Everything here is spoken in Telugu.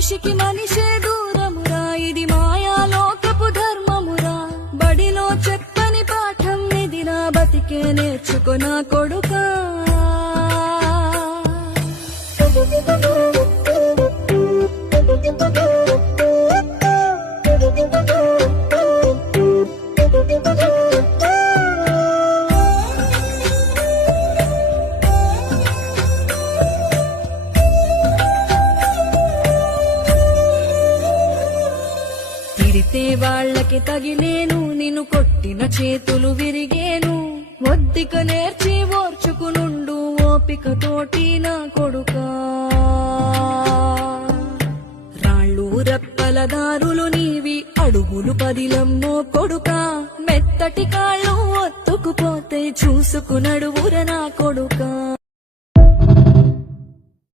మనిషికి మనిషే దూరమురా, ఇది మాయాలోకపు ధర్మమురా. బడిలో చెప్పని పాఠం నిదిరా, బతికే నేర్చుకొనా కొడుకా. తిరితే వాళ్ళకి తగిలేను, నిన్ను కొట్టిన చేతులు విరిగేను. ఒద్దిక నేర్చి ఓర్చుకునుండు, ఓపిక తోటి నా కొడుకా. రాళ్ళు రెప్పల దారులు నీవి, అడుగులు పదిలమ్మో కొడుకా. మెత్తటి కాళ్ళు ఒత్తుకుపోతే చూసుకునడువుర నా కొడుకా.